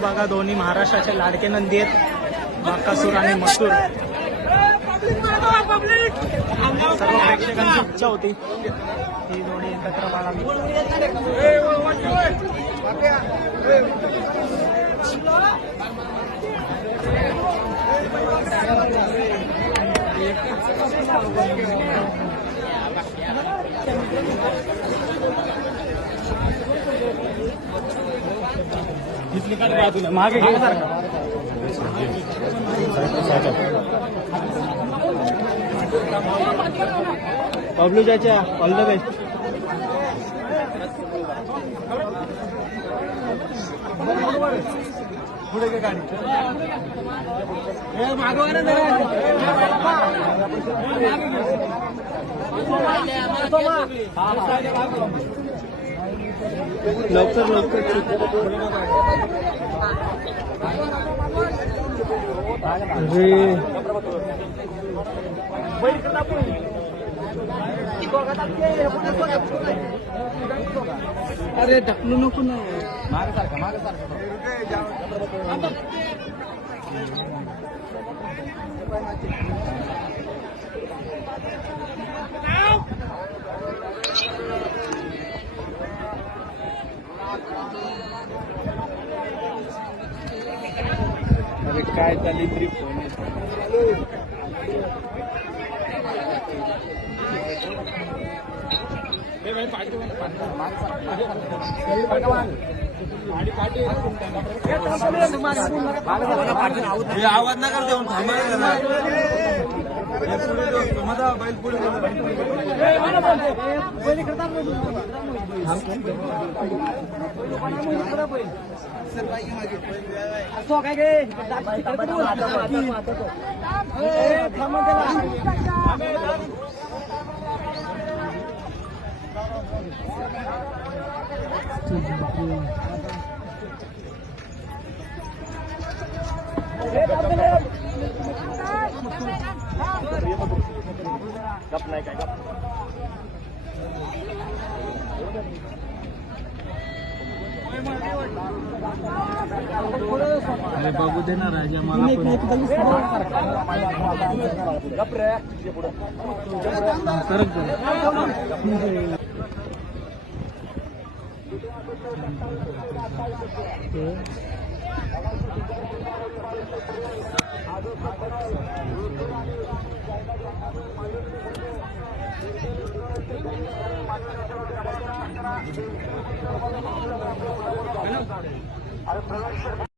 बघा दोन्ही महाराष्ट्राचे लाडके नंदी आहेत, बाकासूर आणि मसूर. सर्व प्रेक्षकांची इच्छा होती ही दोन्ही एकत्र पाहावी. मागे घे बबलू चाचा, ऑल द बेस्ट. पुढे घे गाडी. लवकर लवकर अरे ढकलू नको ना. अरे काय चालली तरी फोन आवाज नका देऊन बैल पुढे काय गे गप नाही काय गप. अरे बाबू देणार राजा मला गप रे सरक